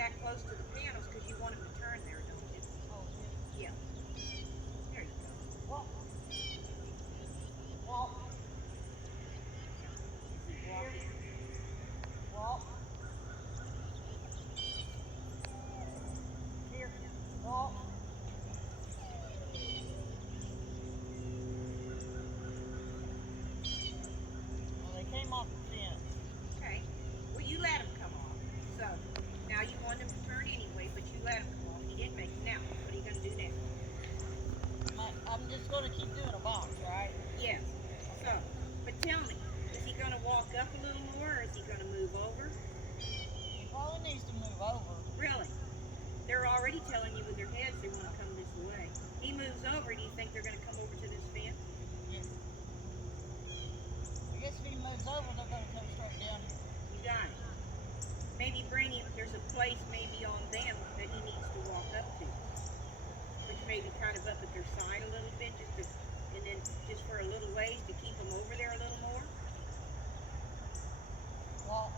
that close to the panels because you want him to turn there, don't you? Oh, Yeah. There you go. walk, walk, Is he walking? walk. Here, walk. Well, they came off the fence. Okay. Well, you let him come off. So now you want him to turn anyway, but you let him come off. He didn't make it. Now, what are you going to do now? I'm just going to keep doing a box, right? Yes. So, but tell me, is he going to walk up a little more, or is he going to move over? He probably needs to move over. Really? They're already telling you with their heads they want to come this way. He moves over. Do you think they're going to come over to this fence? Yeah. I guess if he moves over, they're going to come straight down here. You got it. Maybe bring him. There's a place maybe on them that he needs to walk up to, which may be kind of up at their side a little bit, and then just for a little ways to keep them over there a little more. Walk.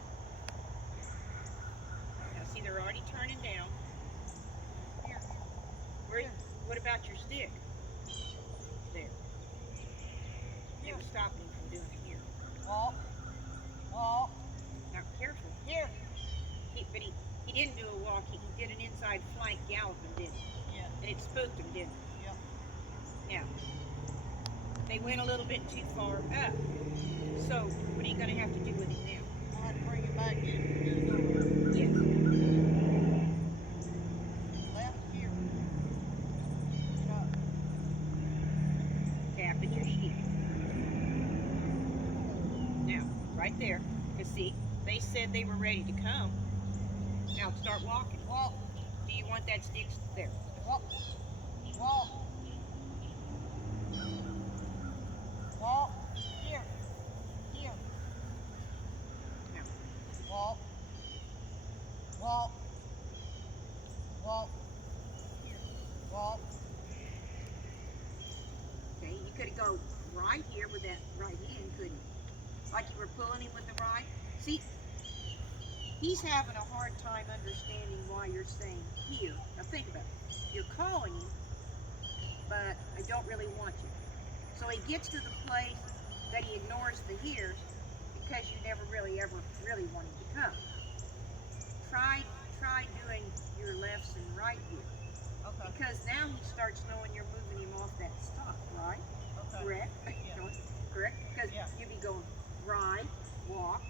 Now see, they're already turning down. Here. Where? What about your stick? There. It was stopping him from doing it here. Walk. Walk. Now careful. Here. But he didn't do a walk. He did an inside flank galloping, didn't he? Yeah. And it spooked him, didn't it? Yep. Now, they went a little bit too far up. So, what are you going to have to do with it now? I had to bring it back in. Do the door. Yes. Left here. Up. Tap at your sheet. Now, right there. Because see, they said they were ready to come. Now, start walking. Walk. Do you want that stick there? Walk. Walk. Walk. Here. Here. Now, Walk. Walk. Walk. Here. Walk. okay, you could go right here with that right hand, couldn't you? Like you were pulling him with the right. See, he's having a hard time understanding why you're saying here. Now think about it. You're calling him, but I don't really want you. So he gets to the place that he ignores the here's because you never really ever really want him to come. Try doing your lefts and right here. Okay. Because now he starts knowing you're moving him off that stop, right? Okay. Correct? Yeah. Correct? Because Yeah. you'd be going right, walk,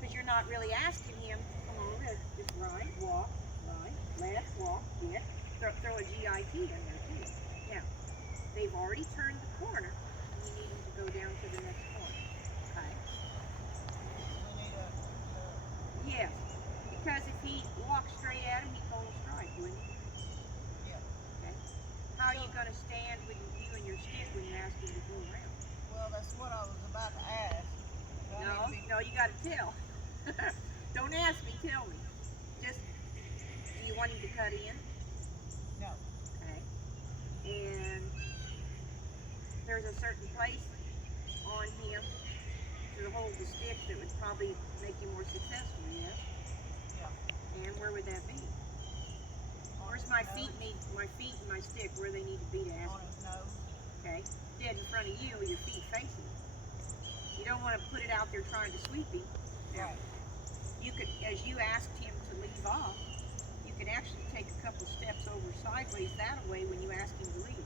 because you're not really asking him, come on, just right, walk, right, left, walk, get, throw a GIT in there too. Now, they've already turned the corner, and you need him to go down to the next corner. Okay? We need a Yes, because if he walks straight at him, he'd hold a strike, wouldn't he? yeah. Okay? How are you going to stand with you and your stick when you ask him to go around? Well, that's what I was about to ask. Do I No, need to be- no, you got to tell. Don't ask me, tell me. Just, do you want him to cut in? No. Okay. And there's a certain place on him to hold the stick that would probably make you more successful, yes? Yeah. And where would that be? On Where's his my nose. feet and my stick, where they need to be to ask On me? his nose. Okay? Dead in front of you with your feet facing him. You don't want to put it out there trying to sweep him. Now, Right. you could, as you asked him to leave off, you could actually take a couple steps over sideways that way when you ask him to leave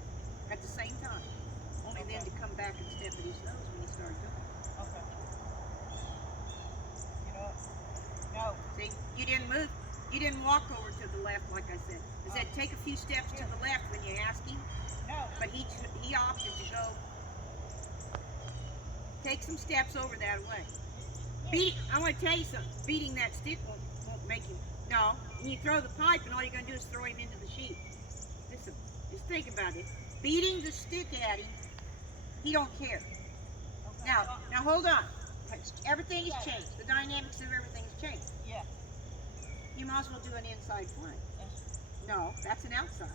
at the same time. Only then Okay. to come back and step at his nose when he started going. Okay. Get up. No. See, you didn't move. You didn't walk over to the left like I said. I said take a few steps to the left when you ask him, No. but he opted to go. Take some steps over that way. I want to tell you something. Beating that stick won't make him. No, and you throw the pipe, and all you're going to do is throw him into the sheep. Listen, just think about it. Beating the stick at him, he don't care. Okay. Now hold on. Everything has changed. The dynamics of everything has changed. Yeah. You might as well do an inside flank. That's- No, that's an outside.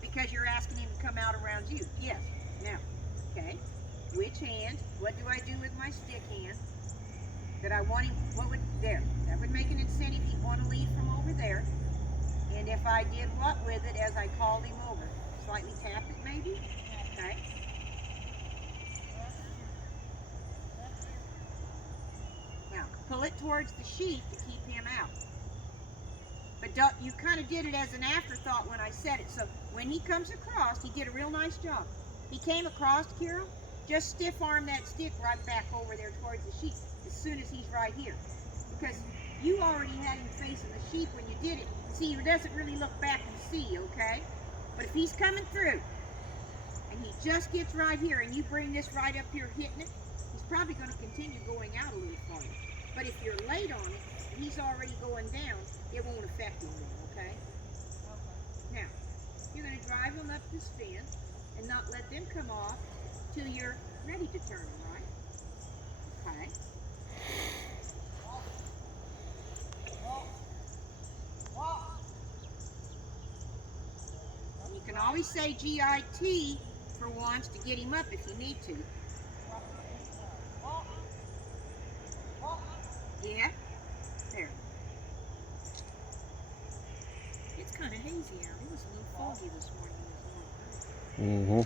Because you're asking him to come out around you. Yes. Now, okay. Which hand? What do I do with my stick hand? That I want him, what would, there. That would make an incentive. He'd want to leave from over there. And if I did what with it as I called him over? Slightly tap it maybe? Okay. Now, pull it towards the sheep to keep him out. But don't, you kind of did it as an afterthought when I said it. So when he comes across, he did a real nice job. He came across, Carol, just stiff arm that stick right back over there towards the sheep as soon as he's right here. Because you already had him facing the sheep when you did it. See, he doesn't really look back and see, okay? But if he's coming through and he just gets right here and you bring this right up here hitting it, he's probably going to continue going out a little farther. But if you're late on it and he's already going down, it won't affect him then, okay? Now, you're going to drive them up this fence and not let them come off till you're ready to turn them, right? Okay. You can always say GIT for once to get him up if you need to. Yeah? There. It's kind of hazy out. It was a little foggy this morning. Mm-hmm.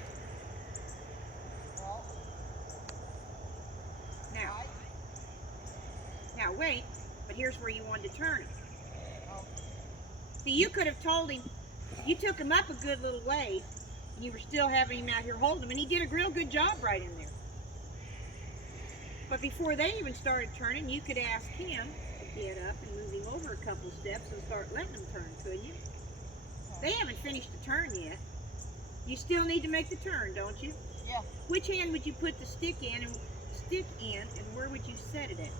Now wait, but here's where you wanted to turn it. See, you could have told him, you took him up a good little way, and you were still having him out here holding him, and he did a real good job right in there. But before they even started turning, you could ask him to get up and move him over a couple steps and start letting them turn, couldn't you? They haven't finished the turn yet. You still need to make the turn, don't you? Yeah. Which hand would you put the stick in, and where would you set it at?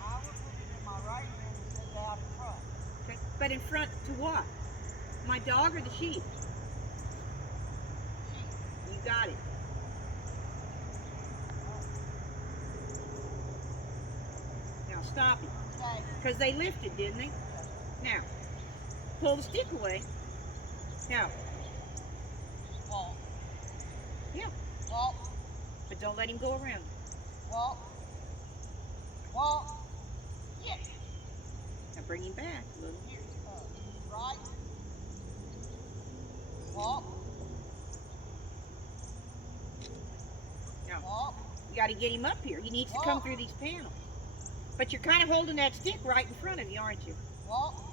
I would put it in my right hand and set it out in front. Okay. But in front to what? My dog or the sheep? You got it. Now stop it. Okay. Because they lifted, didn't they? Now, pull the stick away. Now, Walk. yeah, Walk. but don't let him go around. Walk. Walk. Yeah. Now bring him back a little. Here. Right. Walk. Now, Walk. you got to get him up here. He needs to come through these panels. But you're kind of holding that stick right in front of you, aren't you? Walk.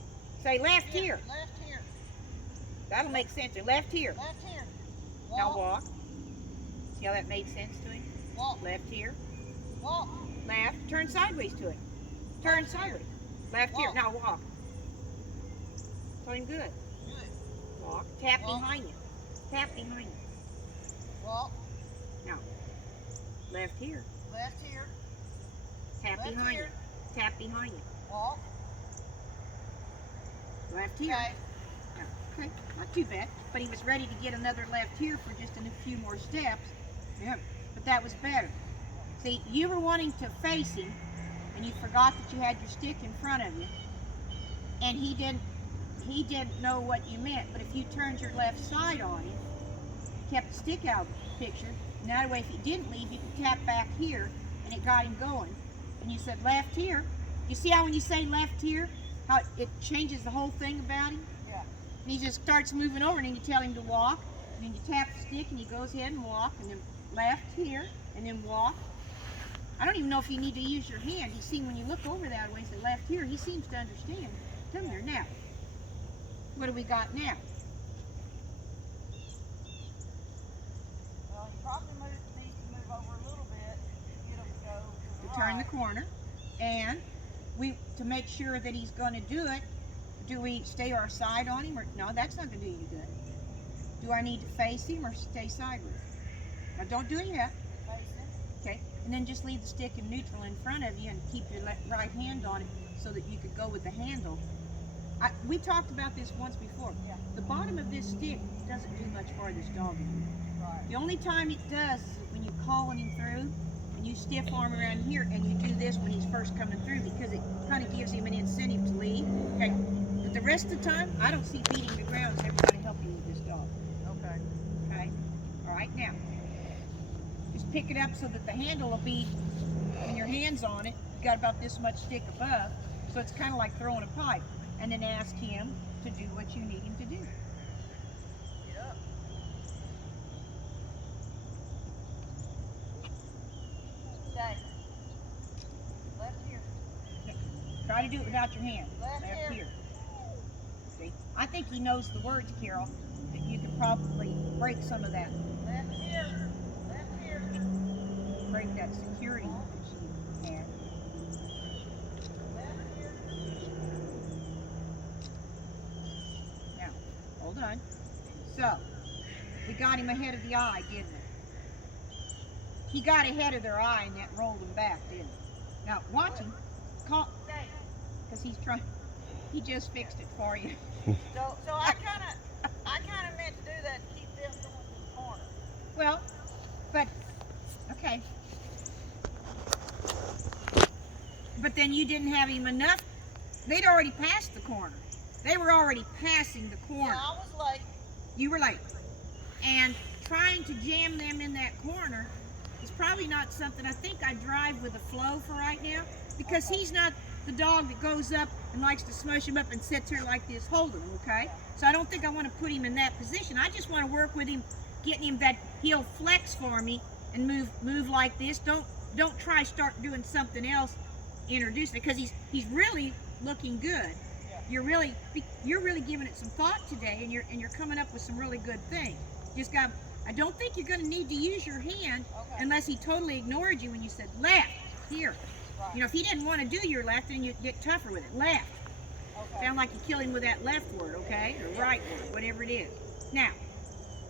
Say left here. Left here. That'll make sense. Left here. Left here. Now walk. See how that made sense to him? Walk. Left here. Walk. Left. Turn sideways to it. Turn sideways. Left here. Walk. Now walk. Doing good. Good. Walk. Tap Walk. behind you. Tap behind you. Walk. Now, left here. Left here. Tap Left behind here. you. Tap behind you. Walk. Left here. Okay. Okay, not too bad. But he was ready to get another left here for just a few more steps. Yeah, but that was better. See, you were wanting to face him, and you forgot that you had your stick in front of you, and he didn't know what you meant. But if you turned your left side on him, kept the stick out of the picture, and that way if he didn't leave, you could tap back here, and it got him going. And you said left here. You see how when you say left here, how it changes the whole thing about him? Yeah. And he just starts moving over, and then you tell him to walk, and then you tap the stick, and he goes ahead and walk, and then left here, and then walk. I don't even know if you need to use your hand. You see, when you look over that way and say left here, he seems to understand. Come here now. What do we got now? Well, he probably needs to move over a little bit to get him to go to the To turn the right. corner, and to make sure that he's going to do it, do we stay our side on him? Or no, that's not going to do you good. Do I need to face him or stay sideways? Now don't do it yet. Facing. Okay, and then just leave the stick in neutral in front of you and keep your right hand on it so that you could go with the handle. We talked about this once before. Yeah. The bottom of this stick doesn't do much for this dog anymore. Right. The only time it does is when you're calling him through and you stiff arm around here and you do this when he's first coming through because it kind of gives him an incentive to leave. Okay, but the rest of the time, I don't see beating the ground as everybody helping with this dog. Okay. Okay, all right, now just pick it up so that the handle will be, when your hand's on it, you got about this much stick above, so it's kind of like throwing a pipe. and then ask him to do what you need him to do. Yep. Okay. Left here. Try to do it without your hand. Left here. here. See? I think he knows the words, Carol, that you could probably break some of that. Left here. Left here. Break that security that you had. Left here. Now, hold on. So, we got him ahead of the eye, didn't we? He got ahead of their eye and that rolled him back, didn't he? Now, watch him. Call, because he's trying. He just fixed it for you. So I kind of meant to do that to keep them going to the corner. Well, but okay. But then you didn't have him enough. They'd already passed the corner. They were already passing the corner. Yeah, I was late. You were late. And trying to jam them in that corner is probably not something I think I drive with a flow for right now, because he's not the dog that goes up and likes to smush him up and sits here like this holding him, okay? So I don't think I want to put him in that position. I just want to work with him, getting him that he'll flex for me and move like this. Don't try start doing something else, introduce it, because he's really looking good. You're really giving it some thought today, and you're coming up with some really good things. Just got. I don't think you're going to need to use your hand unless he totally ignored you when you said left here. Right. You know, if he didn't want to do your left, then you'd get tougher with it. Left. Okay. Sound like you kill him with that left word, okay? Or right word, whatever it is. Now,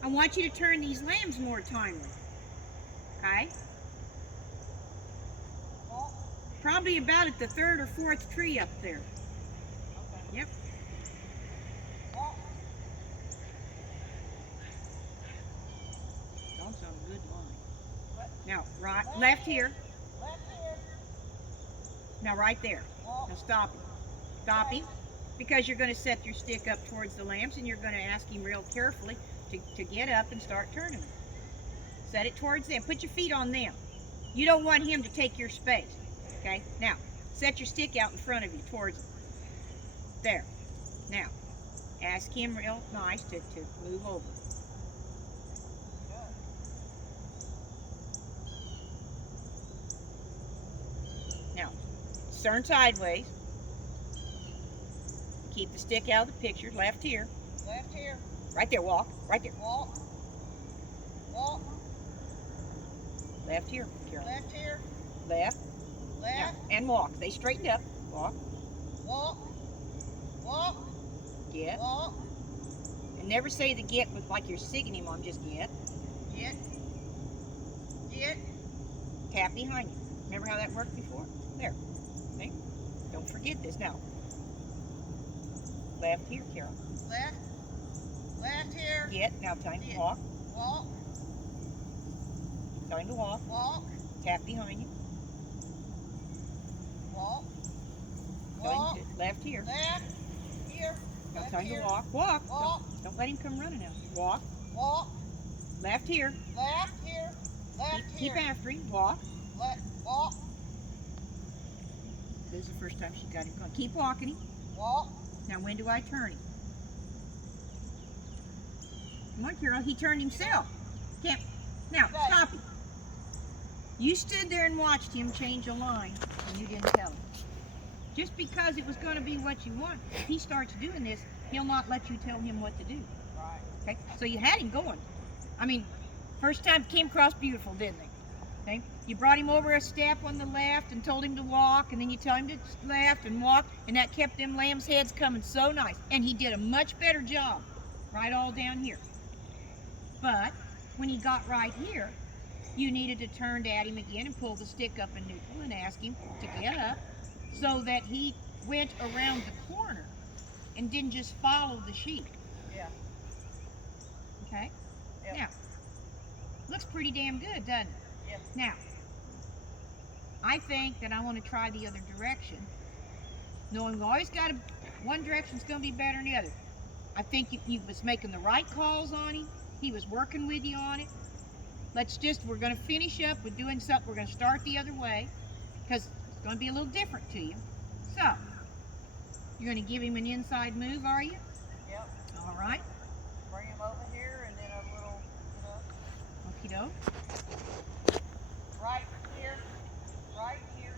I want you to turn these lambs more timely. Okay? Walk. Probably about at the third or fourth tree up there. Okay. Yep. Walk. Dog's on a good line. What? Now, right, left here. Left here. Now, right there. Walk. Now, stop him. Stop him. Because you're going to set your stick up towards the lambs, and you're going to ask him real carefully to get up and start turning them. Set it towards them. Put your feet on them. You don't want him to take your space. Okay? Now, set your stick out in front of you towards him. There. Now, ask him real nice to move over. Now, turn sideways. Keep the stick out of the picture. Left here. Left here. Right there. Walk. Right there. Walk. Walk. Left here, Carol. Left here. Left. Left. Now, and walk. They straightened up. Walk. Walk. Walk. Get. Walk. And never say the get with like you're sigging him on. Just get. Get. Get. Tap behind you. Remember how that worked before? There. See? Don't forget this. Now. Left here, Carol. Left. Left here. Get. Now time to Get. walk. Walk. Time to walk. Walk. Tap behind you. Walk. Time Walk. to, left here. Left. Here. Now Left time here. to walk. Walk. Walk. Don't let him come running out. Walk. Walk. Left here. Left here. Left Keep here. after him. Walk. Left. Walk. This is the first time she got him going. Keep walking him. Walk. Now when do I turn him? Come on, Carol. He turned himself. Can't. Now, Okay. stop him. You stood there and watched him change a line, and you didn't tell him. Just because it was going to be what you want, if he starts doing this, he'll not let you tell him what to do. Right. Okay? So you had him going. I mean, first time came across beautiful, didn't they? Okay? You brought him over a step on the left and told him to walk, and then you tell him to left and walk, and that kept them lambs' heads coming so nice. And he did a much better job right all down here. But when he got right here, you needed to turn at him again and pull the stick up in neutral and ask him to get up so that he went around the corner and didn't just follow the sheep. Yeah. Okay? Yep. Now, looks pretty damn good, doesn't it? Yep. Now, I think that I want to try the other direction, knowing we always got to, one direction's going to be better than the other. I think you was making the right calls on him. He was working with you on it. We're going to finish up with doing something. We're going to start the other way because it's going to be a little different to you. So, You're going to give him an inside move, are you? Yep. All right. Bring him over here and then a little, Okie doke. right here, right here,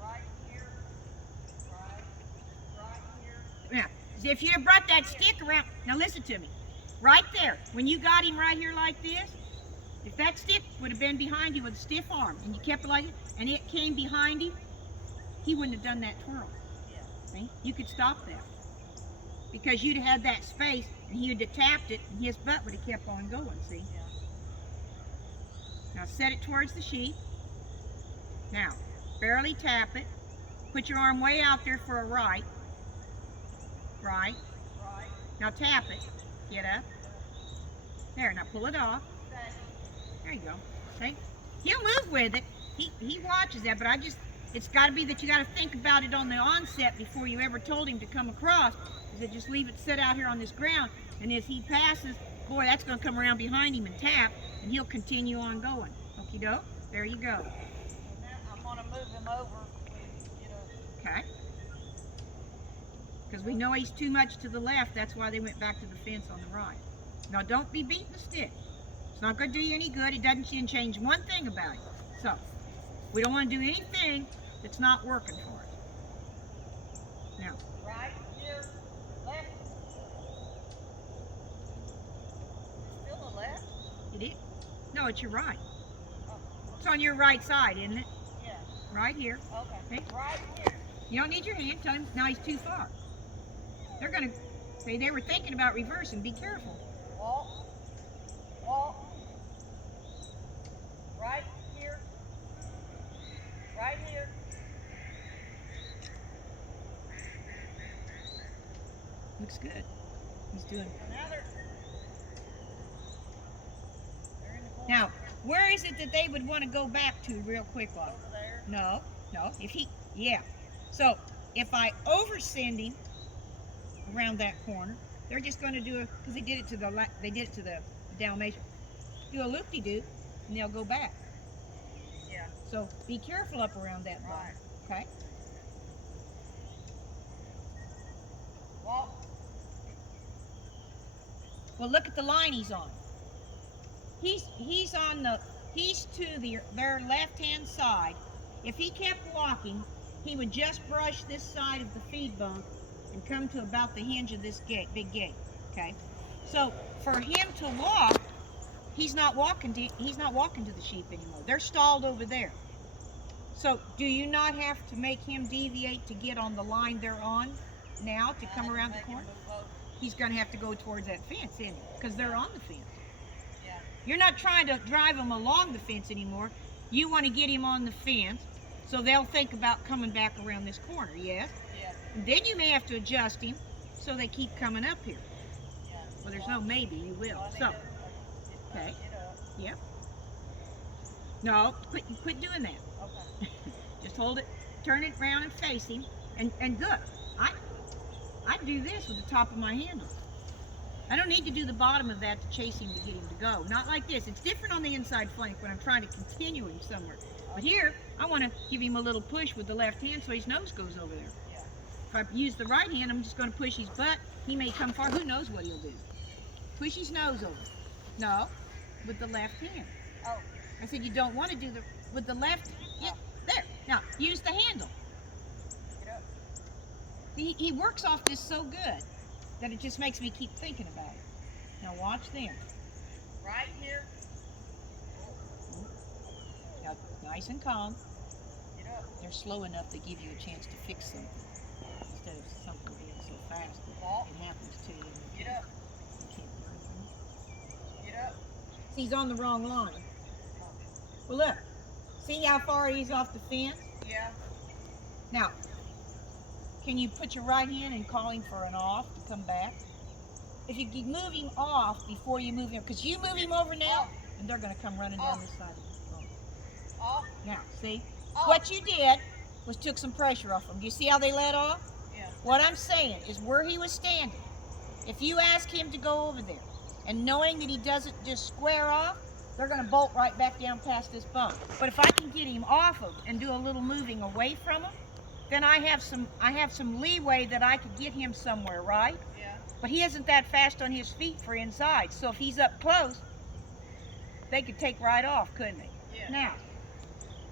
right here, right here. Now, if you had brought that stick around, now listen to me. Right there, when you got him right here like this, if that stick would have been behind you with a stiff arm and you kept it like it, and it came behind him, he wouldn't have done that twirl. Yeah. See? You could stop that. Because you'd have had that space and he would have tapped it and his butt would have kept on going, see? Yeah. Now set it towards the sheep. Now, barely tap it. Put your arm way out there for a right. Right. Right. Now tap it. Get up. There, now pull it off. There you go. See? He'll move with it. He watches that, but it's got to be that you got to think about it on the onset before you ever told him to come across. Is that just leave it sit out here on this ground, and as he passes, boy, that's going to come around behind him and tap, and he'll continue on going. Okie doke. There you go. And then I'm going to move him over. Okay. Because we know he's too much to the left. That's why they went back to the fence on the right. Now, don't be beating the stick. It's not going to do you any good. It doesn't change one thing about it. So, we don't want to do anything that's not working for us. Now, Right here, left. Still a left? it is. No, it's your right. Oh, It's on your right side, isn't it? yeah. Right here. Okay. Okay. Right here. You don't need your hand. Tell him now he's too far. They're going to say they were thinking about reversing. Be careful. Walk. Walk. Right here. Right here. Looks good. He's doing. So now they're in the corner. Now, where is it that they would want to go back to real quick? Over there. No. Yeah. So, if I oversend him around that corner, they're just going to do a, because they did it to the Dalmatian, do a loop-de-doo, and they'll go back. Yeah. So, be careful up around that bar, Right. okay? Walk. Well, look at the line he's on. He's to their left-hand side. If he kept walking, he would just brush this side of the feed bump and come to about the hinge of this big gate. Okay, so for him to walk, he's not walking to the sheep anymore. They're stalled over there. So do you not have to make him deviate to get on the line they're on now to come around the corner? He's going to have to go towards that fence, isn't he? Because they're on the fence. Yeah. You're not trying to drive him along the fence anymore. You want to get him on the fence so they'll think about coming back around this corner, yes? Yeah. And then you may have to adjust him so they keep coming up here. Yeah. Well, there's no maybe, you will. So, okay. Get up. Yep. No, quit doing that. Okay. Just hold it, turn it around and face him. And good. I do this with the top of my handle. I don't need to do the bottom of that to chase him to get him to go. Not like this. It's different on the inside flank when I'm trying to continue him somewhere. But here, I want to give him a little push with the left hand so his nose goes over there. Yeah. If I use the right hand, I'm just going to push his butt. He may come far. Who knows what he'll do? Push his nose over. No, with the left hand. Oh. I said you don't want to do with the left. Yeah, there. Now, use the handle. Get up. He works off this so good that it just makes me keep thinking about it. Now watch them. Right here. Now, nice and calm. Get up. They're slow enough to give you a chance to fix something instead of something being so fast that Walk. it happens to you. Get up. You can't do anything. Get up. See, he's on the wrong line. Well, look. See how far he's off the fence? Yeah. Now, can you put your right hand and call him for an off to come back? If you can move him off before you move him, because you move him over now, and they're going to come running down this side of the phone. Off. Now, see? Off. What you did was took some pressure off them. Do you see how they let off? Yeah. What I'm saying is where he was standing, if you ask him to go over there, and knowing that he doesn't just square off, they're going to bolt right back down past this bump. But if I can get him off of and do a little moving away from him, then I have some leeway that I could get him somewhere, right? Yeah. But he isn't that fast on his feet for inside. So if he's up close, they could take right off, couldn't they? Yeah. Now,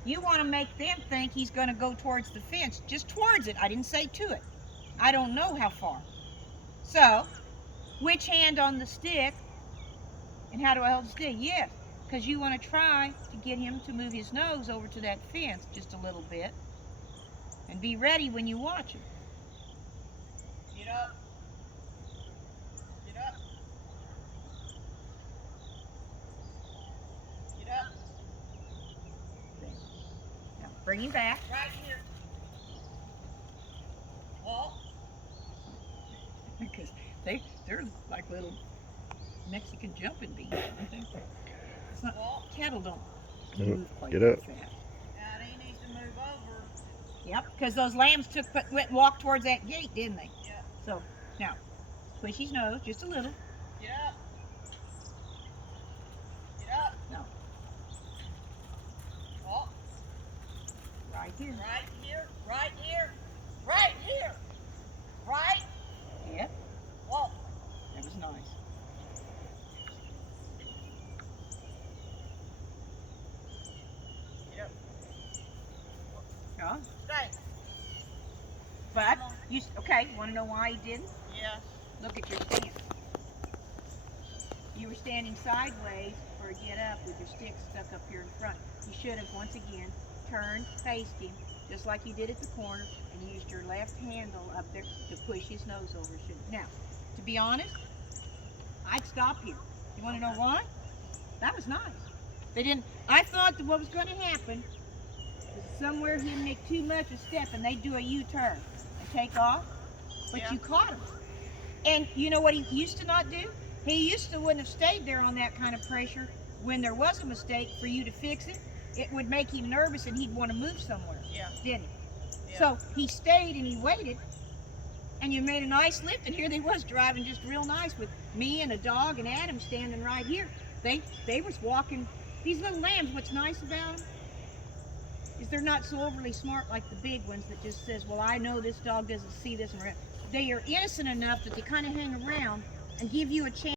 you want to make them think he's going to go towards the fence, just towards it. I didn't say to it. I don't know how far. So, which hand on the stick? And how do I hold the stick? Yes, because you want to try to get him to move his nose over to that fence just a little bit. And be ready when you watch him. Get up. Get up. Get up. Now, bring him back. Right here. Walk. Because they're like little Mexican jumping beans, aren't they? It's not, cattle don't move quite Get that up. fast. Now he needs to move over. Yep, because those lambs went and walked towards that gate, didn't they? Yeah. So, now, push his nose just a little. Get up. Get up. No. Walk. Right here. Right here. Right here. Right here. Right. Yeah, Walk. that was nice. Get up. Huh? Stay. But, okay, you want to know why he didn't? Yeah. Look at your stance. You were standing sideways for a get up with your stick stuck up here in front. You should have, once again, turned, faced him, just like you did at the corner, and used your left handle up there to push his nose over. Now, to be honest, I'd stop here. You want to know why? That was nice. They didn't. I thought that what was going to happen is somewhere he'd make too much a step and they'd do a U-turn and take off, but Yeah. you caught him. And you know what he used to not do? He used to wouldn't have stayed there on that kind of pressure when there was a mistake for you to fix it. It would make him nervous and he'd want to move somewhere, Yeah. didn't he? Yeah. So he stayed and he waited, and you made a nice lift, and here they was driving just real nice with me and a dog and Adam standing right here. They was walking, these little lambs, what's nice about them is they're not so overly smart like the big ones that just says, well, I know this dog doesn't see this. And they are innocent enough that they kind of hang around and give you a chance